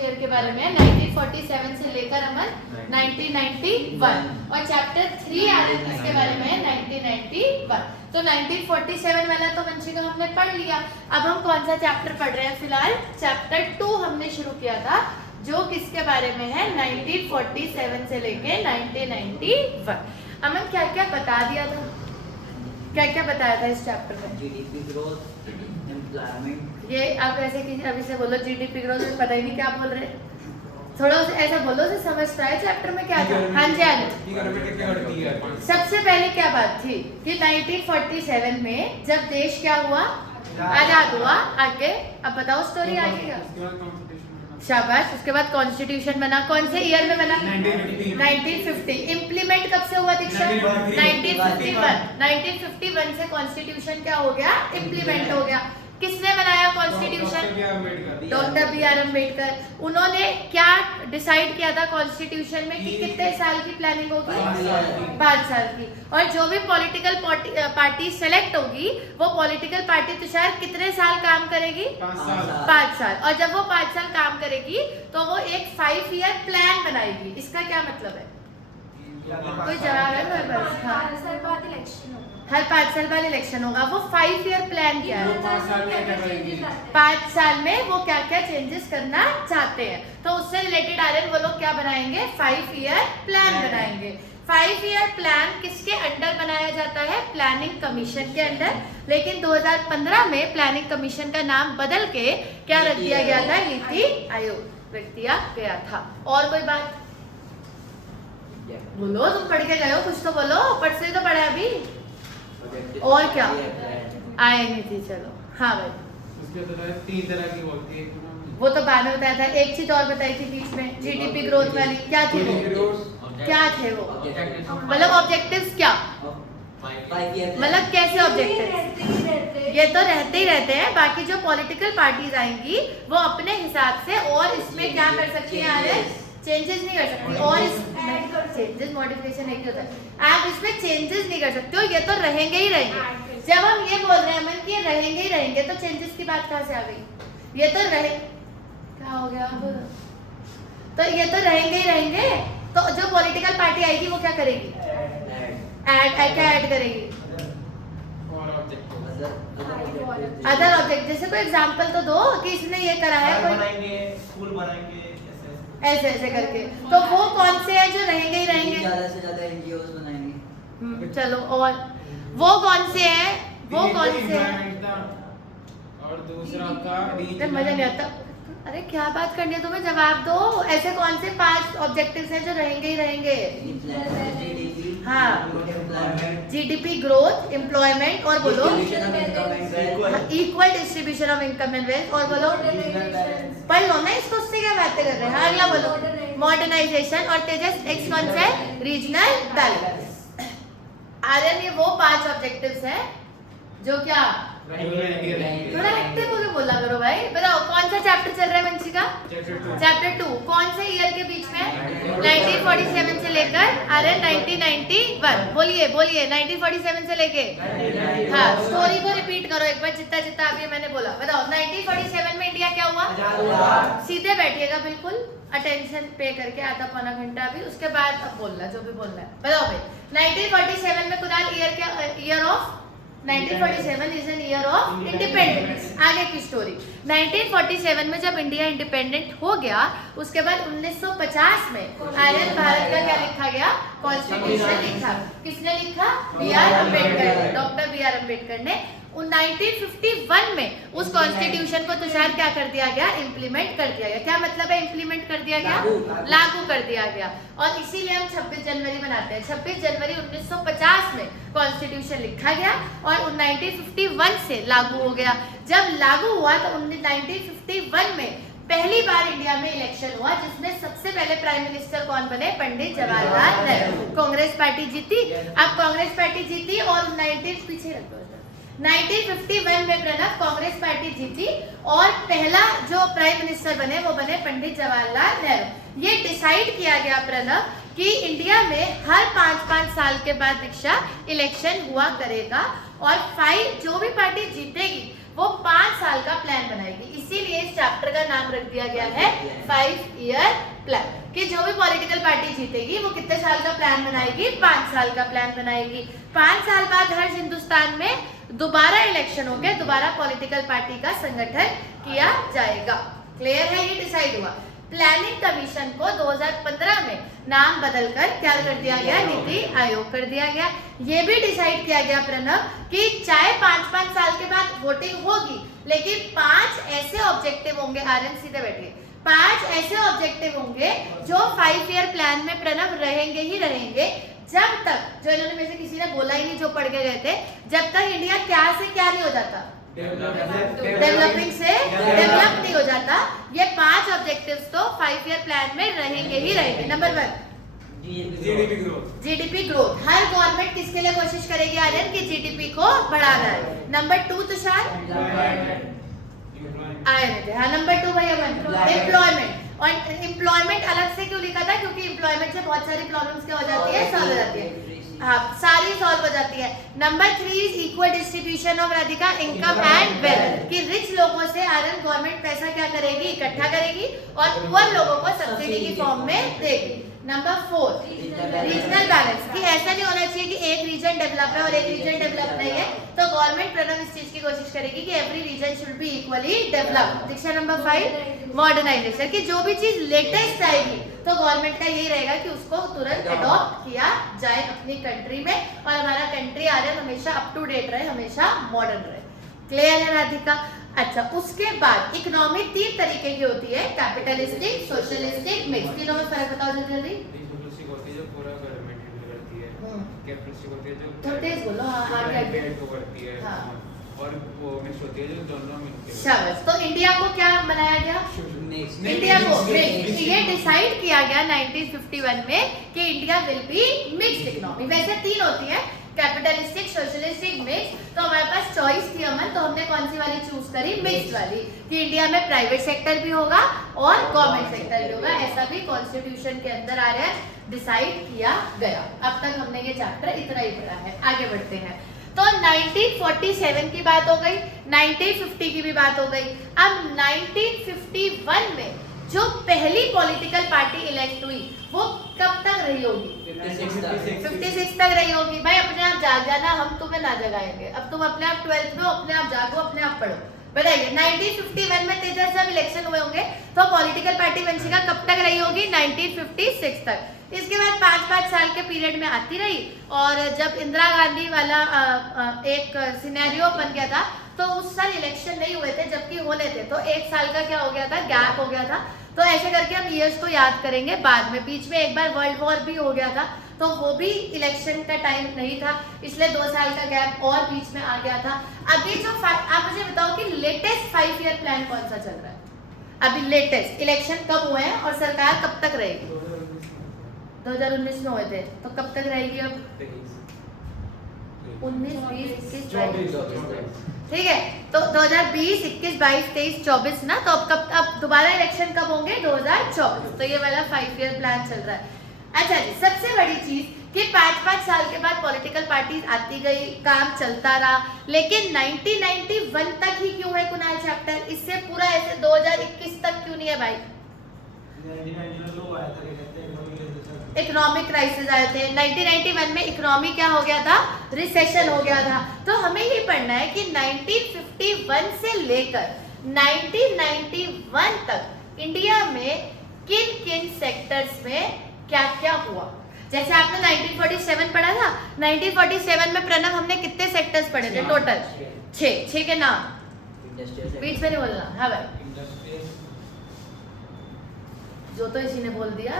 Year के बारे में है, 1947 से लेकर अमन 1991, और चैप्टर 3 आ रहा है किसके बारे में है, 1991। तो 1947 वाला तो वंशिका हमने पढ़ लिया। अब हम कौन सा चैप्टर पढ़ रहे हैं फिलहाल, चैप्टर 2 हमने शुरू किया था, जो किसके बारे में है, 1947 से लेके 1991। अमन क्या क्या बता दिया था, क्या क्या बताया था इस चैप्टर में? GDP growth, employment. ये आप ऐसे कि अभी से बोलो जीडीपी ग्रोथ, पता ही नहीं क्या बोल रहे, थोड़ा उसे ऐसा बोलो से समझता है चैप्टर में क्या था। हाँ जी हाँ जी। सबसे पहले क्या बात थी कि 1947 में जब देश क्या हुआ, आजाद हुआ। आगे अब बताओ स्टोरी आगे क्या। शाबाश। उसके बाद कॉन्स्टिट्यूशन बना, कौन से ईयर में बना, 1950। इम्प्लीमेंट कब से हुआ दीक्षा, 1951। 1951 से कॉन्स्टिट्यूशन क्या हो गया, इम्प्लीमेंट हो गया। किसने बनाया constitution, doctor B R Ambedkar. उन्होंने क्या डिसाइड किया था कॉन्स्टिट्यूशन में कि कितने साल की प्लानिंग होगी, 5 साल की। और जो भी पॉलिटिकल पार्टी सेलेक्ट होगी वो पॉलिटिकल पार्टी तुषार कितने साल काम करेगी, 5 साल। और जब वो 5 साल काम करेगी तो वो एक 5 ईयर प्लान बनाएगी। इसका क्या मतलब है, कोई जवाब है मेरे पास? हाँ, हर 5 साल बाद इलेक्शन होगा। वो 5 ईयर प्लान क्या है, 5 साल में वो क्या क्या चेंजेस करना चाहते हैं। तो उससे रिलेटेड आ रहे हैं वो लोग क्या बनाएंगे, 5 ईयर प्लान बनाएंगे। 5 ईयर प्लान किसके अंडर बनाया जाता है, प्लानिंग कमीशन के अंडर। लेकिन 2015 में प्लानिंग कमीशन का नाम बदल के क्या रख दिया गया था, नीति आयोग रख दिया गया था। और कोई बात बोलो, तुम पढ़ के गए हो, कुछ तो बोलो, पढ़ से तो पढ़ा अभी। और क्या आए नहीं थी, चलो। हाँ भाई, उसके तो 3 तरह की होती है, वो तो बाद में बताया था। एक चीज और बताई थी बीच में, जीडीपी ग्रोथ वाली, क्या थी वो, क्या थे वो, मतलब ऑब्जेक्टिव्स क्या, मतलब कैसे ऑब्जेक्टिव्स, ये तो रहते ही रहते हैं। बाकी जो पॉलिटिकल पार्टीज आएंगी वो अपने हिसाब से और इसमें क्या कर सकती है, आगे चेंजेस नहीं कर सकती। और चेंजेस मॉडिफिकेशन एक ही होता है, आप इसमें चेंजेस नहीं कर सकते हो, ये तो रहेंगे ही रहेंगे। जब हम ये बोल रहे हैं मन कि ये रहेंगे ही रहेंगे, तो चेंजेस की बात कहाँ से आ गई, ये तो रहे, क्या हो गया अब, तो ये तो रहेंगे ही रहेंगे। तो जो पॉलिटिकल पार्टी आएगी वो क्या करेगी, क्या ऐड करेगी, अदर ऑब्जेक्ट। जैसे कोई एग्जांपल तो दो कि इसने ये करा है, कोई स्कूल बनाएंगे, ऐसे ऐसे करके। तो वो कौन से हैं जो रहेंगे ही रहेंगे, ज्यादा से ज्यादा एनजीओस बनाएंगे। चलो, और वो कौन से हैं, वो कौन से हैं, और दूसरा का मजा नहीं आता। अरे क्या बात करनी है तुम्हें, जवाब दो। ऐसे कौन से 5 ऑब्जेक्टिव्स हैं जो रहेंगे ही रहेंगे? हाँ, जीडीपी ग्रोथ, एम्प्लॉयमेंट, और बोलो equal distribution of income and wealth, और बोलो पढ़ लो ना इसको, उससे क्या बातें कर रहे हैं। हाँ, अगला बोलो मॉडर्नाइजेशन, और तेजस एक्स कौन सा है, रीजनल बैलेंस। आर्यन, ये वो 5 ऑब्जेक्टिव्स हैं जो क्या, थोड़ा लिखते बोलो, बोला करो भाई। बताओ कौन सा चैप्टर चल रहा है वंशिका, चैप्टर 2। कौन से ईयर के बीच में, 1947 से लेकर आर्यन 1991। बोलिए बोलिए, 1947 से लेके, हाँ, स्टोरी को रिपीट करो एक बार, जितना जितना अभी मैंने बोला। बताओ 1947 में इंडिया क्या हुआ, सीधे बैठिएगा बिल्कुल, अटेंशन पे करके, आधा पौना घंटा अभी, उसके बाद अब बोलना जो भी बोलना है। बताओ भाई 1947 में कुणाल ईयर क्या, year of 1947 is an year of independence. आगे की स्टोरी, 1947 में जब इंडिया इंडिपेंडेंट हो गया, उसके बाद 1950 में आर्यन भारत का क्या लिखा गया, कॉन्स्टिट्यूशन लिखा। किसने लिखा, B R Ambedkar, doctor B R Ambedkar ने। 1951 में उस कॉन्स्टिट्यूशन को तुषार क्या कर दिया गया, इम्प्लीमेंट कर दिया गया। क्या मतलब है इम्प्लीमेंट कर दिया गया, लागू कर दिया गया। और इसीलिए हम 26 जनवरी मनाते हैं। 26 जनवरी 1950 में कॉन्स्टिट्यूशन लिखा गया और 1951 से लागू हो गया। जब लागू हुआ तो 1951 में पहली बार इंडिया में इलेक्शन हुआ, जिसमें सबसे पहले प्राइम मिनिस्टर कौन बने, पंडित जवाहरलाल नेहरू। कांग्रेस पार्टी जीती। अब कांग्रेस पार्टी जीती और 1951 में प्रणब कांग्रेस पार्टी जीती और पहला जो प्राइम मिनिस्टर बने वो बने पंडित जवाहरलाल नेहरू। ये डिसाइड किया गया प्रणब कि इंडिया में हर 5-5 साल के बाद दीक्षा इलेक्शन हुआ करेगा और 5 जो भी पार्टी जीतेगी वो 5 साल का प्लान बनाएगी। इसीलिए इस चैप्टर का नाम रख दिया गया है 5 ईयर प्लान, कि जो भी पॉलिटिकल पार्टी जीतेगी वो कितने साल का प्लान बनाएगी, 5 साल का प्लान बनाएगी। 5 साल बाद हर हिंदुस्तान में दोबारा इलेक्शन होंगे, दोबारा पॉलिटिकल पार्टी का संगठन किया जाएगा। क्लियर है, ये डिसाइड हुआ। प्लानिंग कमीशन को 2015 में नाम बदलकर क्या कर दिया गया, नीति आयोग कर दिया गया। ये भी डिसाइड किया गया प्रणव कि चाहे 5-5 साल के बाद वोटिंग होगी, लेकिन 5 ऐसे ऑब्जेक्टिव होंगे, आर्यन सीधे बैठिए, 5 ऐसे ऑब्जेक्टिव होंगे जो 5 ईयर प्लान में प्रणव रहेंगे ही रहेंगे, जब तक, जो इन्होंने में से किसी ने बोला ही नहीं जो पढ़ के गए थे, जब तक इंडिया क्या से क्या नहीं हो जाता, डेवलपिंग से डेवलप नहीं हो जाता। ये 5 ऑब्जेक्टिव्स तो 5 ईयर प्लान में रहेंगे ही रहेंगे। Number 1 GDP growth. GDP growth. हर गवर्नमेंट किसके लिए कोशिश करेगी आर्यन, की जीडीपी को बढ़ाना है। नंबर 2 तुषार आए थे, हाँ नंबर 2 भैया एम्प्लॉयमेंट। और एम्प्लॉयमेंट अलग से क्यों लिखा था, क्योंकि एम्प्लॉयमेंट से बहुत सारी प्रॉब्लम्स क्या हो जाती है, सॉल्व हो जाती है, हाँ सारी सॉल्व हो जाती है। Number 3 is equal distribution of Radhika income and wealth, कि रिच लोगों से आर्यन गवर्नमेंट पैसा क्या करेगी, इकट्ठा करेगी और पुअर लोगों को सब्सिडी की फॉर्म में देगी। नंबर 4 रीजनल बैलेंस, कि ऐसा नहीं होना चाहिए कि एक रीजन डेवलप है और एक रीजन डेवलप नहीं है, तो गवर्नमेंट प्रणव इस चीज की कोशिश करेगी कि every region should be equally develop. Diksha number 5 modernisation, कि जो भी चीज लेटेस्ट आएगी तो गवर्नमेंट का यही रहेगा कि उसको तुरंत अडॉप्ट किया जाए अपनी कंट्री में, और हमारा कंट्री आर्यन हमेशा अप टू डेट रहे, हमेशा मॉडर्न रहे। क्लियर है राधिका? अच्छा, उसके बाद इकोनॉमी 3 तरीके की होती है, कैपिटलिस्टिक, सोशलिस्टिक, मिक्स। तीनों में फर्क बताओ जल्दी। सोशलिस्टिक होती है जो पूरा गवर्नमेंट हैंडल करती है, कैपिटलिस्टिक होती है जो थोड़ा तेज बोलो, हाँ आगे आगे को करती है, हाँ। और वो मिक्स होती है जो दोनों मिलके। शाबाश। तो इंडिया को क्या बनाया गया, इंडिया को मिक्स। ये डिसाइड किया गया 1951 में कि India will be mixed economy. वैसे 3 होती है, कैपिटलिस्टिक, सोशलिस्टिक, मिक्स। तो हमारे पास चॉइस थी अमन, तो हमने कौन सी वाली चूज करी, मिक्स्ड वाली, कि इंडिया में प्राइवेट सेक्टर भी होगा और गवर्नमेंट सेक्टर भी होगा। ऐसा भी कॉन्स्टिट्यूशन के अंदर आ रहा है, डिसाइड किया गया। अब तक हमने ये चैप्टर इतना ही पढ़ा है, आगे बढ़ते हैं। तो 1947 की बात हो गई, 1950 की भी बात हो गई। अब 1951 में जो पहली पॉलिटिकल पार्टी इलेक्ट हुई वो कब तक रही होगी, 56 तक रही होगी। भाई अपने आप जाग जाना, हम तुम्हें ना जगाएंगे। अब तुम अपने आप 12th में हो, अपने आप जागो, अपने आप पढ़ो। बताइए 1951 में तेजस जब इलेक्शन हुए होंगे तो पॉलिटिकल पार्टी वंशिका कब तक रही होगी, 1956 तक। इसके बाद 5-5 साल के पीरियड में आती रही, और जब इंदिरा गांधी वाला एक सिनेरियो बन गया था तो उस साल इलेक्शन नहीं हुए थे, जबकि होने थे, तो 1 साल का क्या हो गया था, गैप हो गया था। तो ऐसे करके हम ईयर्स को याद करेंगे बाद में। बीच में एक बार वर्ल्ड वॉर भी हो गया था, तो वो भी इलेक्शन का टाइम नहीं था, इसलिए 2 साल का गैप और बीच में आ गया था। अभी जो आप मुझे बताओ कि लेटेस्ट 5 ईयर प्लान कौन सा चल रहा है, अभी लेटेस्ट इलेक्शन कब हुए हैं और सरकार कब तक रहेगी, 2019 में हुए थे, तो कब तक रहेगी अब, 19, 20, 21, 22, ठीक है। तो 2020, 21, 22, 23, 24 ना, तो अब दोबारा इलेक्शन कब होंगे, 2024। तो ये वाला 5 ईयर प्लान चल रहा है। अच्छा जी, सबसे बड़ी चीज कि 5-5 साल के बाद पॉलिटिकल पार्टीज आती गई, काम चलता रहा, लेकिन 1991 तक ही क्यों है कुणाल चैप्टर, इससे पूरा ऐसे 2021 तक क्यों नहीं है भाई? इकोनॉमिक क्राइसिस आए थे 1991 में, इकोनॉमी क्या हो गया था, रिसेशन हो गया था। तो हमें ये पढ़ना है कि 1951 से लेकर 1991 तक इंडिया में किन किन सेक्टर्स में क्या क्या हुआ। जैसे आपने 1947 पढ़ा था, 1947 में प्रणव हमने कितने सेक्टर्स पढ़े थे टोटल, 6 के नाम, बीच में नहीं बोलना, हाँ भाई, जो तो इसी ने बोल दिया,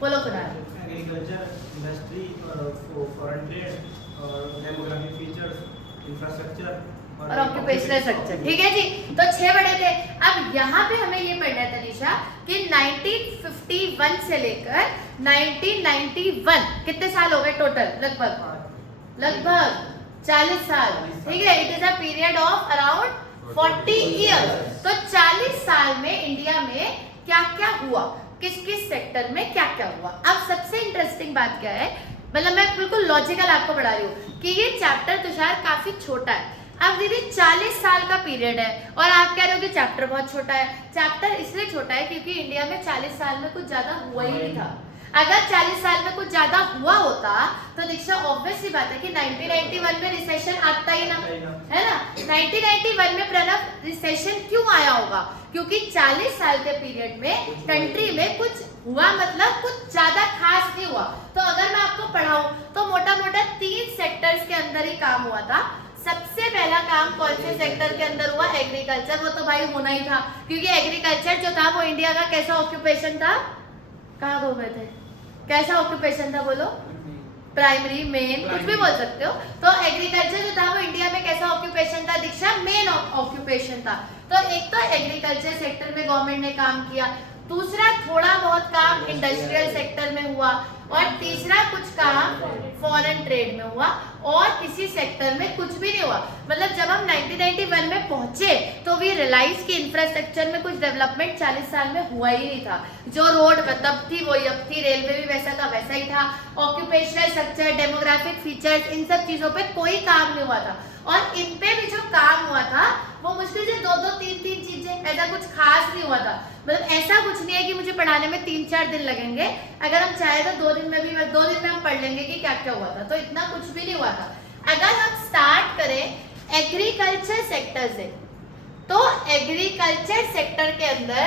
बोलो Kunal. Agriculture, industry, foreign trade और डेमोग्राफिक फीचर्स, इंफ्रास्ट्रक्चर और ऑक्यूपेशनल स्ट्रक्चर। ठीक है जी, तो 6 बड़े थे। अब यहाँ पे हमें ये पढ़ना है तनीषा कि 1951 से लेकर 1991 कितने साल हो गए टोटल, लगभग 40 साल। ठीक है, it is a period of around 40 years. तो 40 साल में इंडिया में क्या क्या हुआ, किस किस सेक्टर में क्या क्या हुआ। अब सबसे इंटरेस्टिंग बात क्या है, मतलब मैं बिल्कुल लॉजिकल आपको पढ़ा रही हूँ कि ये चैप्टर तुषार काफी छोटा है। अब दीदी 40 साल का पीरियड है और आप कह रहे हो कि चैप्टर बहुत छोटा है। चैप्टर इसलिए छोटा है क्योंकि इंडिया में 40 साल में कुछ ज्यादा हुआ ही नहीं था। अगर 40 साल में कुछ ज्यादा हुआ होता तो दीक्षा ऑब्वियस सी बात है कि 1991 में रिसेशन आता ही ना, है ना। 1991 में प्रणव रिसेशन क्यों आया होगा? क्योंकि 40 साल के पीरियड में कंट्री में कुछ हुआ, मतलब कुछ ज्यादा खास नहीं हुआ। तो अगर मैं आपको पढ़ाऊं तो मोटा मोटा 3 सेक्टर्स के अंदर ही काम हुआ था। सबसे पहला काम कौन से सेक्टर के अंदर हुआ? एग्रीकल्चर। वो तो भाई होना ही था क्योंकि एग्रीकल्चर जो था वो इंडिया का कैसा ऑक्यूपेशन था? कहाँ घूम रहे थे? कैसा ऑक्यूपेशन था बोलो? प्राइमरी, मेन, कुछ भी बोल सकते हो। तो एग्रीकल्चर जो था वो इंडिया में कैसा ऑक्यूपेशन था दीक्षा? मेन ऑक्यूपेशन था। तो एक तो एग्रीकल्चर सेक्टर में गवर्नमेंट ने काम किया, दूसरा थोड़ा बहुत काम इंडस्ट्रियल सेक्टर में हुआ और तीसरा कुछ काम फॉरेन ट्रेड में हुआ और किसी सेक्टर में कुछ भी नहीं हुआ। मतलब जब हम 1991 में पहुंचे तो वी रियलाइज कि इंफ्रास्ट्रक्चर में कुछ डेवलपमेंट 40 साल में हुआ ही नहीं था। जो रोड तब थी वही अब थी, रेलवे भी वैसा का वैसा ही था, ऑक्यूपेशनल स्ट्रक्चर, डेमोग्राफिक फीचर्स, इन सब चीजों पे कोई काम नहीं हुआ था। और इन पे भी जो काम हुआ था वो मुश्किल से 2-2, 3-3 चीजें, ऐसा कुछ खास नहीं हुआ था। मतलब ऐसा कुछ नहीं है कि मुझे पढ़ाने में 3-4 दिन लगेंगे, अगर हम चाहे तो 2 दिन में हम पढ़ लेंगे कि क्या क्या हुआ था। तो इतना कुछ भी नहीं हुआ था। अगर हम स्टार्ट करें एग्रीकल्चर सेक्टर से, तो एग्रीकल्चर सेक्टर के अंदर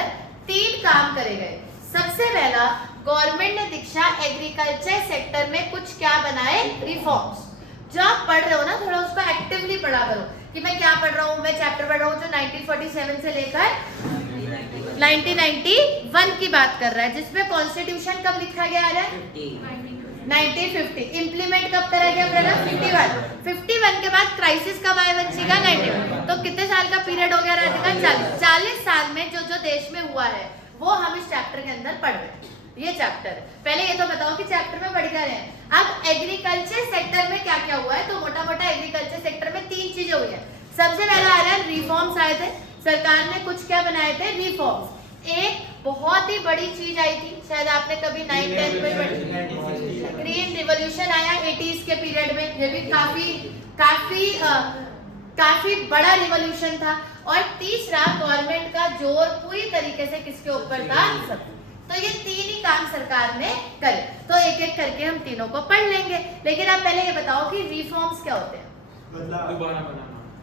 3 काम करे गए। सबसे पहला, गवर्नमेंट ने दीक्षा एग्रीकल्चर सेक्टर में कुछ क्या बनाए? रिफॉर्म्स। जो आप पढ़ रहे हो ना, थोड़ा उसको एक्टिवली पढ़ा करो कि मैं क्या पढ़ रहा हूँ। मैं चैप्टर पढ़ रहा हूँ जो 1947 से लेकर 1991 की बात कर रहा है, जिसमें कॉन्स्टिट्यूशन कब लिखा गया है? 1950। इम्प्लीमेंट कब करा गया प्रणव? 51 के बाद क्राइसिस कब आया बच्ची का? 91। तो कितने साल का पीरियड हो गया राधिका? 40 साल में जो जो देश में हुआ है वो हम इस चैप्टर के अंदर पढ़ रहे हैं। ये चैप्टर है। पहले ये तो बताओ कि चैप्टर में पढ़ क्या रहे हैं। अब एग्रीकल्चर सेक्टर में क्या क्या हुआ है? तो मोटा मोटा एग्रीकल्चर सेक्टर में 3 चीजें हुई है। सबसे पहला आ रहा है रिफॉर्म्स आए थे, सरकार ने कुछ क्या बनाए थे? रिफॉर्म्स। एक बहुत ही बड़ी चीज आई थी, शायद आपने कभी 9th-10th में पढ़ी, ग्रीन रिवॉल्यूशन आया 80s के पीरियड में। ये भी काफी बड़ा रिवॉल्यूशन था। और तीसरा, गवर्नमेंट का जोर पूरी तरीके से किसके ऊपर था? सब। तो ये 3 ही काम सरकार ने करे। तो एक एक करके हम तीनों को पढ़ लेंगे। लेकिन आप पहले ये बताओ कि रिफॉर्म्स क्या होते हैं?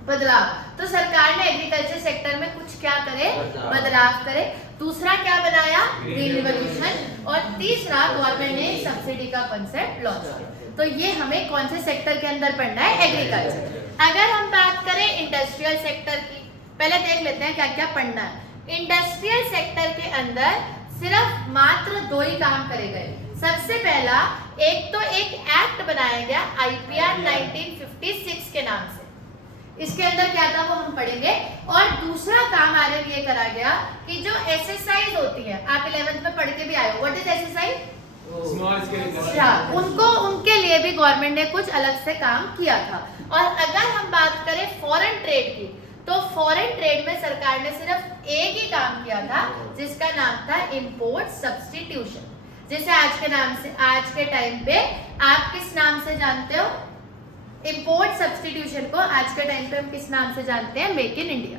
बदलाव। तो सरकार ने एग्रीकल्चर सेक्टर में कुछ क्या करे? बदलाव करे। दूसरा क्या बनाया? Green revolution. और तीसरा, गवर्नमेंट ने सब्सिडी का कॉन्सेप्ट लॉन्च किया। तो ये हमें कौन से सेक्टर के अंदर पढ़ना है? एग्रीकल्चर। अगर हम बात करें इंडस्ट्रियल सेक्टर की, पहले देख लेते हैं क्या क्या पढ़ना है। इंडस्ट्रियल सेक्टर के अंदर सिर्फ मात्र 2 ही काम करे गए। सबसे पहला, एक तो एक एक्ट बनाया गया IPR 1956 के नाम से, इसके अंदर क्या था वो हम पढ़ेंगे। और दूसरा काम आगे ये करा गया कि जो SSIs होती है, आप 11th में पढ़ के भी आए हो, what is SSI? Small scale. उनके लिए भी गवर्नमेंट ने कुछ अलग से काम किया था। और अगर हम बात करें फॉरेन ट्रेड की, तो फॉरेन ट्रेड में सरकार ने सिर्फ एक ही काम किया था, जिसका नाम था इंपोर्ट सब्स्टिट्यूशन, जिसे आज के टाइम पे आप किस नाम से जानते हो? इंपोर्ट सब्स्टिट्यूशन को आज के टाइम पे हम किस नाम से जानते हैं? मेक इन इंडिया,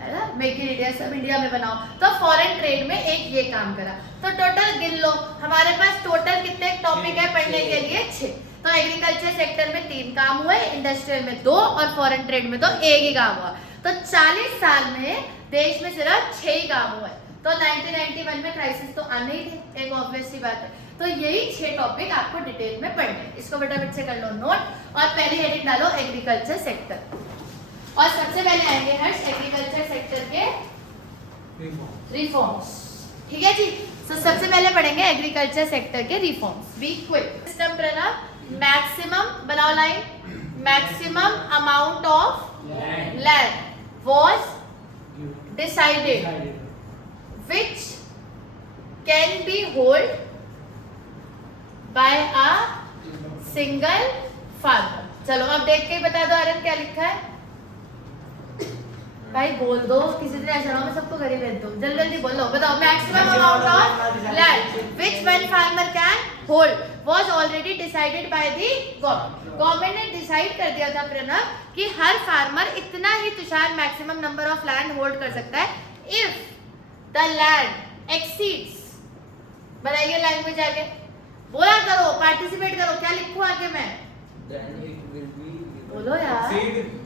है ना। मेक इन इंडिया, सब इंडिया में बनाओ। तो फॉरेन ट्रेड में एक ये काम करा। तो टोटल गिन लो, हमारे पास टोटल कितने टॉपिक है पढ़ने के लिए? 6। तो एग्रीकल्चर सेक्टर में 3 काम हुए, इंडस्ट्रियल में 2 और फॉरेन ट्रेड में तो 1 ही काम हुआ। तो 40 साल में देश में सिर्फ 6 ही काम हुए। तो 1991 में क्राइसिस तो आने ही थे, एक ऑब्वियस सी बात है। तो यही 6 टॉपिक आपको डिटेल में पढ़ने हैं। इसको फटाफट से कर लो नोट और पहली हेडिंग डालो एग्रीकल्चर सेक्टर। और सबसे पहले आएंगे हर्ष एग्रीकल्चर सेक्टर के रिफॉर्म्स। ठीक है जी। तो सबसे पहले पढ़ेंगे एग्रीकल्चर सेक्टर के reforms. Be quick. System Pranav, maximum बनाओ line, maximum amount of land was decided which can be held by a single farmer। चलो अब देख के बता दो आर्यन क्या लिखा है। भाई बोल दो, किसी दिन ऐसा ना हो मैं सबको घर ही भेज दूं। जल्दी जल्दी बोलो, बताओ। Maximum amount of land which one farmer can hold was already decided by the government ने डिसाइड कर दिया था प्रणव कि हर फार्मर इतना ही Tushar maximum number of land hold कर सकता है इफ द लैंड एक्सीड्स, बनाइए लैंग्वेज आगे, बोला करो, पार्टिसिपेट करो, क्या लिखूं आगे मैं, Then it will be बोलो यार, Exceed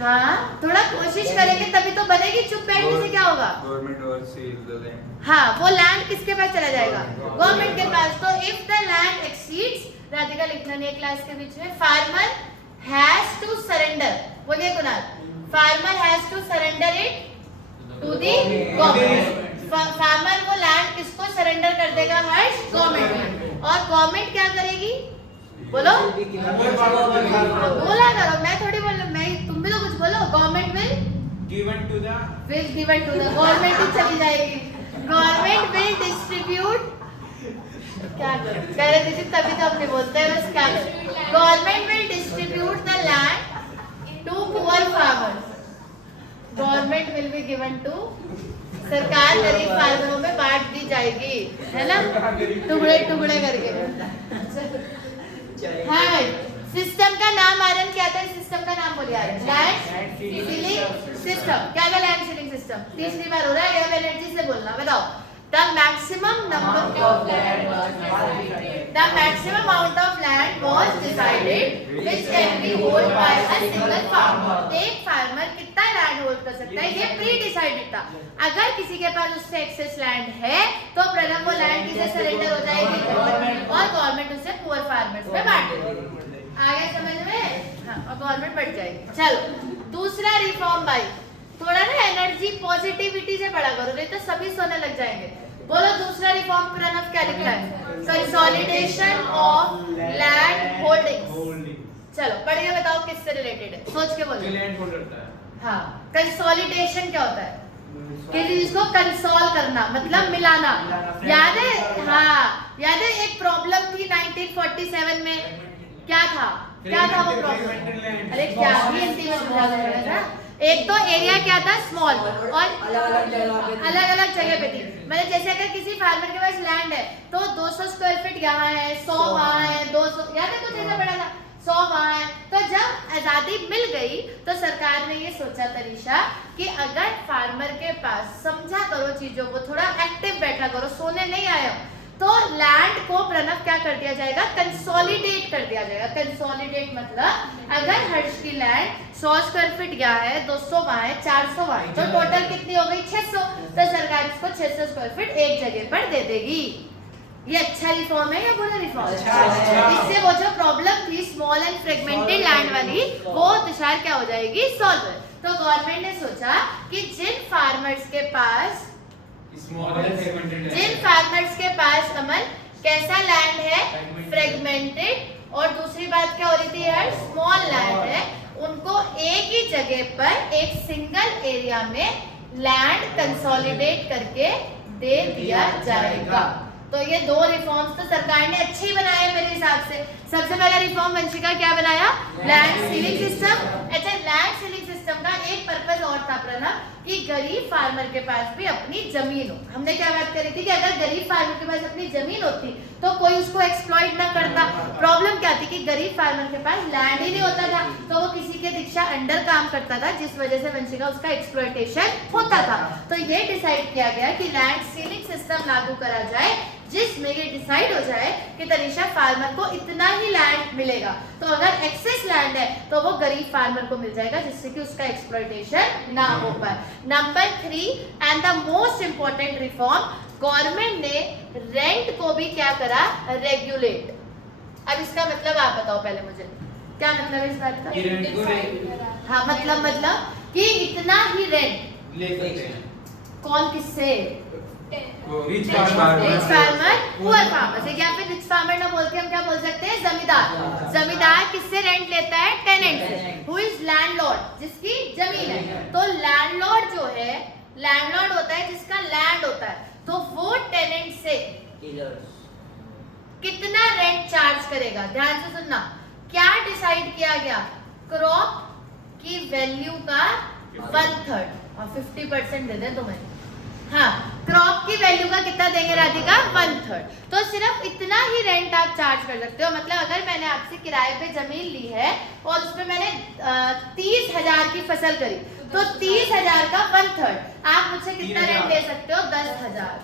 हाँ थोड़ा कोशिश करेंगे तभी तो बनेगी, चुप बैठने से क्या होगा, Government or sell the land. हाँ वो लैंड किसके पास चला जाएगा, गवर्नमेंट के पास। तो if the land exceeds, Radhika लिखना नहीं है क्लास के बीच में, फार्मर हैज टू सरेंडर, बोलिए Kunal, farmer has to surrender it to the government. Farmer वो लैंड किसको सरेंडर कर देगा, हर्ष, गवर्नमेंट। और गवर्नमेंट क्या करेगी, बोलो, बोला करो, मैं थोड़ी बोल, मैं, तुम भी तो कुछ बोलो, government Given to the given to the, government ही चली जाएगी, गवर्नमेंट विल डिस्ट्रीब्यूट, क्या करो, कह रहे थे तभी तो हमने बोलते हैं बस, क्या करो, government will distribute the land to poor farmers, government will be given to, सरकार गरीब फार्मरों में बांट दी जाएगी, है ना, टुकड़े टुकड़े करके। हाँ भाई, सिस्टम का नाम आर्यन क्या था, सिस्टम का नाम बोलिए आर्यन, लैंड सीलिंग सिस्टम, क्या था लैंड सीलिंग सिस्टम, तीसरी बार हो रहा है, अब एनर्जी से बोलना, बताओ, the maximum number of land, the maximum amount of land was decided which can be hold by a single farmer, एक फार्मर कितना लैंड होल्ड कर सकता है, ये प्री डिसाइडेड था। अगर किसी के पास उससे एक्सेस लैंड है तो प्रणव वो लैंड किसे सरेंडर हो जाएगी, गवर्नमेंट, और गवर्नमेंट उसे पुअर फार्मर्स में बांट देगी, आगे समझ में, हाँ, और गवर्नमेंट बढ़ जाएगी। चलो दूसरा रिफॉर्म भाई, थोड़ा ना एनर्जी पॉजिटिविटी से पढ़ा करो, नहीं तो सभी सोने लग जाएंगे। बोलो दूसरा रिफॉर्म प्रणव क्या लिखा है, कंसोलिडेशन ऑफ लैंड होल्डिंग्स। चलो पढ़ के बताओ किससे रिलेटेड है, सोच के बोलो। लैंड होल्डर था। हाँ, कंसोलिडेशन क्या होता है, किसी चीज को कंसोल करना, मतलब मिलाना, याद है, हाँ याद है, एक प्रॉब्लम थी 1947 में, क्या था वो प्रॉब्लम, अरे क्या ही हिंदी में समझा रहा था, एक तो एरिया क्या था, स्मॉल, और अलग अलग जगह पे थी, मतलब जैसे अगर किसी फार्मर के पास लैंड है तो 200 स्क्वायर फीट यहाँ है, 100 वहाँ है, 200, याद है कुछ ऐसा बड़ा था, 100 वहाँ है। तो जब आजादी मिल गई तो सरकार ने ये सोचा तरीशा कि अगर फार्मर के पास, समझा करो चीजों को, थोड़ा एक्टिव बैठा करो, सोने नहीं आया, तो लैंड को प्रणव क्या कर दिया जाएगा, कंसोलिडेट कर दिया जाएगा। कंसोलिडेट मतलब अगर हर्ष की लैंड 100 स्क्वायर फीट यहाँ है, 200 वहाँ है, 400 वहाँ है, तो टोटल कितनी हो गई, 600, तो सरकार इसको 600 स्क्वायर फीट एक जगह पर दे देगी। ये अच्छा रिफॉर्म है या बुरा रिफॉर्म? इससे वो जो प्रॉब्लम थी स्मॉल एंड फ्रेगमेंटेड लैंड वाली, वो तुषार क्या हो जाएगी, सॉल्व। तो गवर्नमेंट ने सोचा कि जिन फार्मर्स के पास अमन कैसा लैंड है, फ्रेगमेंटेड, और दूसरी बात क्या हो रही थी यार, स्मॉल लैंड है, उनको एक ही जगह पर एक सिंगल एरिया में लैंड कंसोलिडेट करके दे दिया जाएगा। तो ये दो रिफॉर्म्स तो सरकार ने अच्छे ही बनाए मेरे हिसाब से। सबसे पहला रिफॉर्म वंशिका क्या बनाया, लैंड सीलिंग सिस्टम। अच्छा, लैंड सीलिंग सिस्टम का एक पर्पस और था प्रणव, कि गरीब फार्मर के पास भी अपनी जमीन हो। हमने क्या बात करी थी कि अगर गरीब फार्मर के पास अपनी जमीन होती तो कोई उसको एक्सप्लॉइट ना करता। प्रॉब्लम क्या थी कि गरीब फार्मर के पास लैंड ही नहीं होता था, तो वो किसी के दीक्षा अंडर काम करता था, जिस वजह से वंशिका उसका एक्सप्लॉइटेशन होता था। तो ये डिसाइड किया गया कि लैंड सीलिंग सिस्टम लागू करा जाए, जिसमें ये डिसाइड हो जाए कि तरीशा फार्मर को इतना ही लैंड मिलेगा, तो अगर एक्सेस लैंड है तो वो गरीब फार्मर को मिल जाएगा, जिससे कि उसका एक्सप्लॉइटेशन ना हो पाए। Number 3 and the most important reform, government ने रेंट को भी क्या करा, रेगुलेट। अब इसका मतलब आप बताओ पहले मुझे, क्या मतलब है इस बात का? हाँ, मतलब कि इतना ही रेंट ले सकते हैं। कौन किससे? Rich rich farmer poor farmer से, या फिर रिच फार्मर ना बोल के हम क्या बोल सकते हैं, जमींदार। जमींदार किससे रेंट लेता है, टेनेंट से, हु इज लैंडलॉर्ड, जिसकी जमीन है। तो लैंडलॉर्ड जो है, लैंडलॉर्ड होता है जिसका लैंड होता है, तो वो टेनेंट से कितना रेंट चार्ज करेगा। ध्यान से सुनना, क्या डिसाइड किया गया, क्रॉप की वैल्यू का 1/3 और 50% दे दे तुम्हें, हाँ, क्रॉप की वैल्यू का कितना देंगे राधिका? 1/3। तो सिर्फ इतना ही रेंट आप चार्ज कर सकते हो। मतलब अगर मैंने आपसे किराए पे जमीन ली है और उसमें मैंने 30,000 की फसल करी, तो 30,000 का 1/3 आप मुझे कितना रेंट दे सकते हो? 10,000।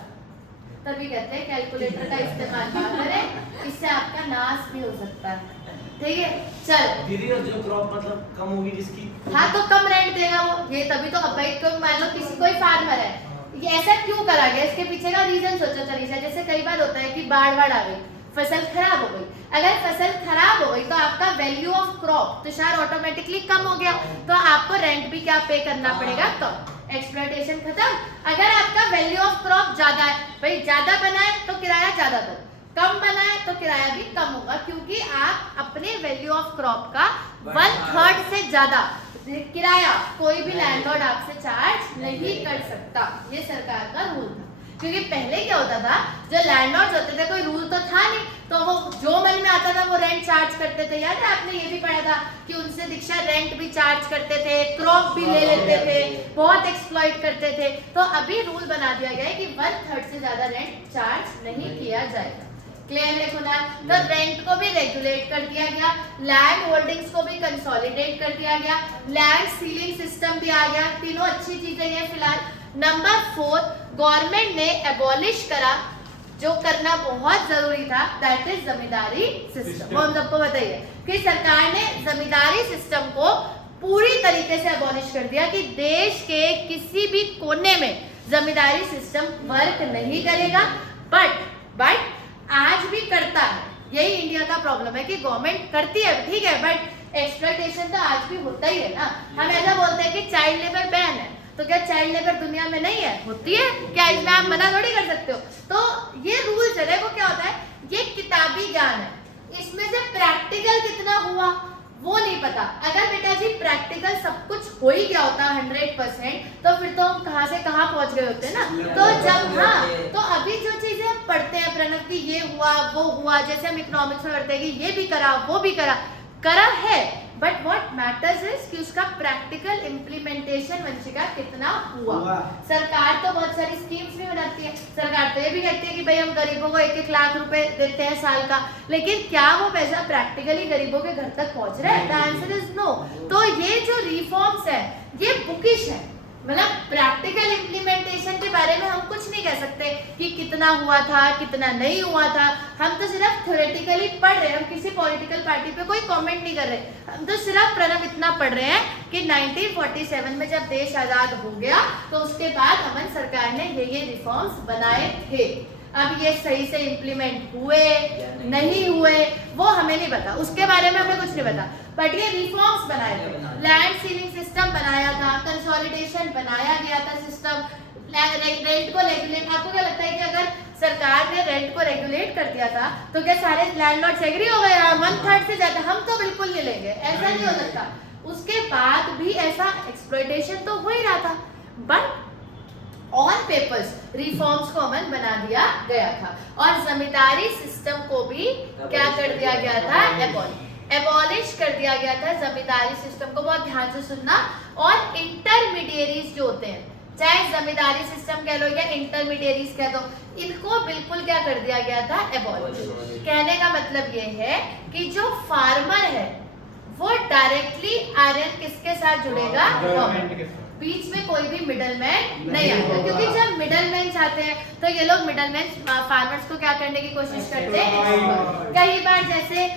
तभी कहते हैं कैलकुलेटर का इस्तेमाल ना करें, इससे आपका नाश भी हो सकता है। ठीक है, चलो दीदी और जो क्रॉप मतलब कम होगी जिसकी, हाँ तो कम रेंट देगा वो। ये तभी तो भाई कोई मान लो किसी कोई फार्मर है, ये ऐसा क्यों करा गया, इसके पीछे का रीजन सोचो तरीका। जैसे कई बार होता है कि बाढ़ आ गई, फसल खराब हो गई। अगर फसल खराब हो गई तो आपका value of crop Tushar automatically कम हो गया, तो आपको रेंट भी क्या पे करना पड़ेगा? कम। एक्सप्लॉयटेशन खत्म। अगर आपका वैल्यू ऑफ क्रॉप ज्यादा है, भाई ज्यादा बनाए तो किराया ज्यादा दो, कम बनाए तो किराया भी कम होगा, क्योंकि आप अपने वैल्यू ऑफ क्रॉप का 1/3 से ज्यादा किराया कोई भी लैंडलॉर्ड आपसे चार्ज नहीं कर सकता। ये सरकार का रूल था। क्योंकि पहले क्या होता था, जो लैंडलॉर्ड्स होते थे कोई रूल तो था नहीं, तो वो जो मन में आता था वो रेंट चार्ज करते थे। याद है आपने ये भी पढ़ा था कि उनसे दीक्षा रेंट भी चार्ज करते थे, क्रॉप भी ले लेते थे, बहुत एक्सप्लॉइट करते थे। तो अभी रूल बना दिया गया है कि 1/3 से ज्यादा रेंट चार्ज नहीं किया जाएगा। क्लियर है खुला? तो रेंट को भी रेगुलेट कर दिया गया, लैंड होल्डिंग्स को भी कंसोलिडेट कर दिया गया, लैंड सीलिंग सिस्टम भी आ गया। तीनों अच्छी चीजें हैं। फिलहाल नंबर 4, गवर्नमेंट ने एबॉलिश करा, जो करना बहुत जरूरी था, दैट इज जमींदारी सिस्टम। वो हम सबको बताइए कि सरकार ने जमींदारी सिस्टम को पूरी तरीके से एबॉलिश कर दिया कि देश के किसी भी कोने में जमींदारी सिस्टम वर्क नहीं करेगा। बट आज भी करता है। यही इंडिया का प्रॉब्लम है कि गवर्नमेंट करती है, ठीक है, बट एक्सप्लॉयटेशन तो आज भी होता ही है ना। हम ऐसा बोलते हैं कि चाइल्ड लेबर बैन है, तो क्या चाइल्ड लेबर दुनिया में नहीं है? होती है। क्या इसमें आप मना थोड़ी कर सकते हो? तो ये रूल है वो क्या होता है, ये किताबी ज्ञान है, इसमें से प्रैक्टिकल कितना हुआ वो नहीं पता। अगर बेटा जी प्रैक्टिकल सब कुछ हो ही गया होता 100%, तो फिर तो हम कहाँ से कहाँ पहुंच गए होते ना। तो जब तो अभी जो चीजें हम पढ़ते हैं प्रणव की, ये हुआ वो हुआ, जैसे हम इकोनॉमिक्स में पढ़ते हैं कि ये भी करा वो भी करा है, बट व्हाट मैटर्स इज कि उसका प्रैक्टिकल इम्प्लीमेंटेशन वंशिका कितना हुआ। सरकार तो बहुत सारी स्कीम्स भी बनाती है। सरकार तो ये भी कहती है कि भाई हम गरीबों को 1-1 लाख रुपए देते हैं साल का, लेकिन क्या वो पैसा प्रैक्टिकली गरीबों के घर तक पहुंच रहा है? The answer is no. तो ये जो रिफॉर्म्स है ये बुकिश है, मतलब प्रैक्टिकल इम्प्लीमेंटेशन के बारे में हम कुछ नहीं कह सकते कि कितना हुआ था कितना नहीं हुआ था। हम तो सिर्फ थ्योरेटिकली पढ़ रहे हैं, हम किसी पॉलिटिकल पार्टी पे कोई कमेंट नहीं कर रहे। हम तो सिर्फ प्रणव इतना पढ़ रहे हैं कि 1947 में जब देश आजाद हो गया तो उसके बाद अमन सरकार ने ये रिफॉर्म्स बनाए थे। अब ये सही से इम्प्लीमेंट हुए नहीं हुए वो हमें नहीं पता, उसके बारे में हमें कुछ नहीं पता, बट ये रिफॉर्म्स बनाए थे। लैंड सीलिंग सिस्टम बनाया था, कंसोलिडेशन बनाया गया था सिस्टम, रेंट को रेगुलेट। आपको क्या लगता है कि अगर सरकार ने रेंट को रेगुलेट कर दिया था तो क्या सारे लैंडलॉर्ड्स एग्री हो गए? 1/3 से ज्यादा हम तो बिल्कुल नहीं लेंगे, ऐसा नहीं हो सकता। उसके बाद भी ऐसा एक्सप्लॉयटेशन तो हो ही रहा था, बट ऑन पेपर्स रिफॉर्म्स को अमल बना दिया गया था और जमींदारी सिस्टम को भी क्या कर दिया गया था? एबॉलिश कर दिया गया था जमींदारी सिस्टम को। बहुत ध्यान से सुनना। और इंटरमीडिएरीज जो होते हैं, चाहे जमींदारी सिस्टम कह लो या इंटरमीडिएरीज कह दो, इनको बिल्कुल क्या कर दिया गया था? एबॉलिश। कहने का मतलब ये है कि जो फार्मर है वो डायरेक्टली आर्यन किसके साथ जुड़ेगा? गवर्नमेंट के साथ। बीच में कोई भी मिडलमैन नहीं आएगा, क्योंकि जब मिडलमैन चाहते हैं तो ये लोग मिडलमैन फार्मर्स को क्या करने की कोशिश करते हैं। कई बार जैसे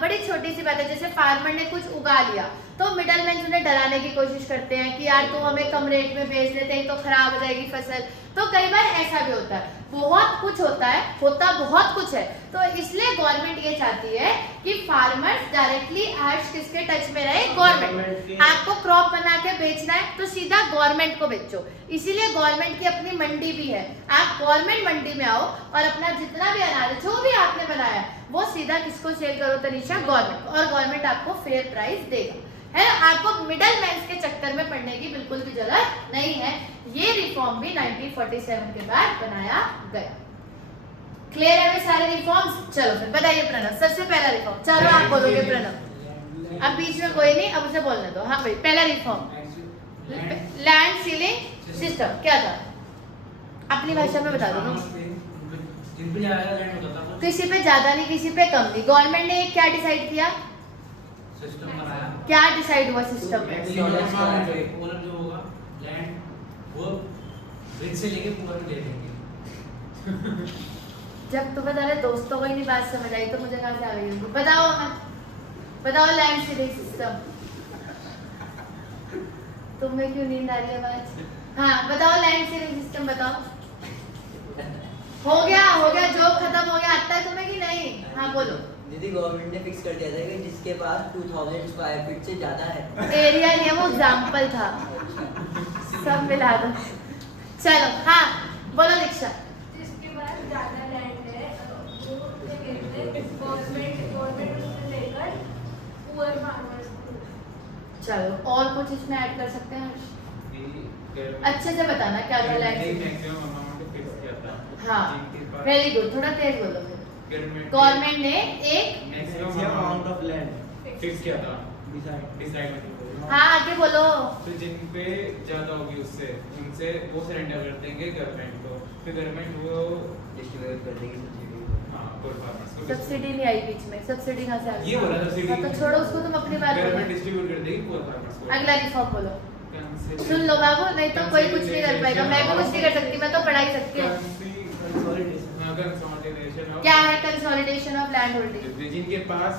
बड़ी छोटी सी बात है, जैसे फार्मर ने कुछ उगा लिया तो मिडलमैन उन्हें डराने की कोशिश करते हैं कि यार तुम हमें कम रेट में बेच देते हैं तो खराब हो जाएगी फसल। तो कई बार ऐसा भी होता है, बहुत कुछ होता है, होता बहुत कुछ है। तो इसलिए गवर्नमेंट ये चाहती है कि फार्मर्स डायरेक्टली आज किसके टच में रहे? गवर्नमेंट। आपको क्रॉप बना के बेचना है तो सीधा गवर्नमेंट को बेचो। इसीलिए गवर्नमेंट की अपनी मंडी भी है। आप गवर्नमेंट मंडी में आओ और अपना जितना भी अनाज जो भी आपने बनाया वो सीधा किसको सेल करो? तनीषा, गवर्नमेंट। और गवर्नमेंट आपको फेयर प्राइस देगा, है। आपको मिडलमैन के चक्कर में पड़ने की बिल्कुल भी जरूरत नहीं है। ये रिफॉर्म भी 1947 के बाद बनाया गया। क्लियर है सारे रिफॉर्म्स? चलो फिर बताइए प्रणव, सबसे पहला रिफॉर्म। चलो आप बोलोगे प्रणव, अब बीच में कोई नहीं, अब उसे बोलने दो। हाँ भाई, पहला रिफॉर्म लैंड सीलिंग सिस्टम क्या था? अपनी भाषा में बता दो तुम। जिन पे ज्यादा लैंड होता था वो किसी पे ज्यादा नहीं, किसी पे कम नहीं। गवर्नमेंट ने क्या डिसाइड किया? सिस्टम बनाया। क्या डिसाइड हुआ सिस्टम में? मैक्सिमम अमाउंट ओनर जो होगा लैंड वो रिच से लेके पुअर में दे देंगे। जब तुम्हें तुम्हारे दोस्तों को ही नहीं बात समझ आई तो मुझे कहाँ से आ गई उनको? बताओ मत, बताओ लैंड सीलिंग सिस्टम। तुम्हें क्यों नींद आ रही है आज? हाँ बताओ लैंड सीलिंग सिस्टम बताओ। हो गया जॉब खत्म हो गया, आता है तुम्हें कि नहीं? हाँ बोलो। दीदी गवर्नमेंट ने फिक्स कर दिया था कि जिसके पास 2000 स्क्वायर फीट से ज्यादा है। एरिया नहीं है वो, एग्जाम्पल था। सब मिला दो। चलो हाँ बोलो दीक्षा। जिसके पास ज्यादा लैंड है वो गवर्नमेंट उससे लेकर पुअर फार्मर्स को। चलो और कुछ इसमें ऐड कर सकते हैं? अच्छे से बताना क्या था land ceiling. Maximum amount fix किया था। हाँ जिनके पास वेरी गुड, थोड़ा तेज बोलो फिर। गवर्नमेंट ने एक maximum maximum amount of land fix किया था। डिसाइड डिसाइड हाँ आगे बोलो। तो जिन पे ज्यादा होगी उससे उनसे वो सरेंडर कर देंगे गवर्नमेंट को, फिर गवर्नमेंट वो डिस्ट्रीब्यूट कर देगी सब्सिडी। हाँ पुअर फार्मर्स को सब्सिडी नहीं आई बीच में, सब्सिडी कहाँ से आ गई? ये बोला सब्सिडी। हाँ, तो छोड़ो उसको, तुम अपनी बात गवर्नमेंट बोलो। डिस्ट्रीब्यूट कर देगी पुअर फार्मर्स को। अगला रिफॉर्म बोलो। Consolidation- सुन लो बाबू, नहीं तो कोई कुछ नहीं कर पाएगा। मैं भी कुछ नहीं कर सकती, मैं तो पढ़ाई सकती हूँ। कंसोलिडेशन ऑफ क्या है कंसोलिडेशन ऑफ लैंड होल्डिंग? जिनके पास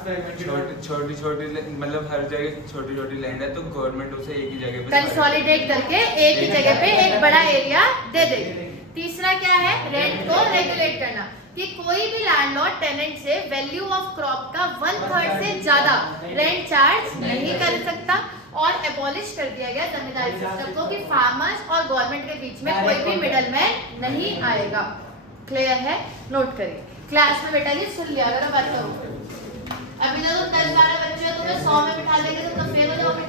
छोटी छोटी मतलब हर जगह छोटी छोटी लैंड है तो गवर्नमेंट उसे एक ही जगह पे कंसोलिडेट करके एक ही जगह पे एक बड़ा एरिया दे देगी। तीसरा क्या है? रेंट को रेगुलेट करना, कि कोई भी लैंडलॉर्ड टेनेंट से वैल्यू ऑफ क्रॉप का 1/3 से ज्यादा रेंट चार्ज नहीं कर सकता। और एबॉलिश कर दिया गया जमींदारी सिस्टम को, कि फार्मर्स और गवर्नमेंट के बीच में कोई भी मिडलमैन नहीं आएगा। क्लियर है? नोट करिए। क्लास में बेटा जी सुन लिया, अगर बात करो। अभी तो तुम 10-12 बच्चे हो, तुम्हें 100 में बिठा देंगे तो तुम फेल हो जाओगे।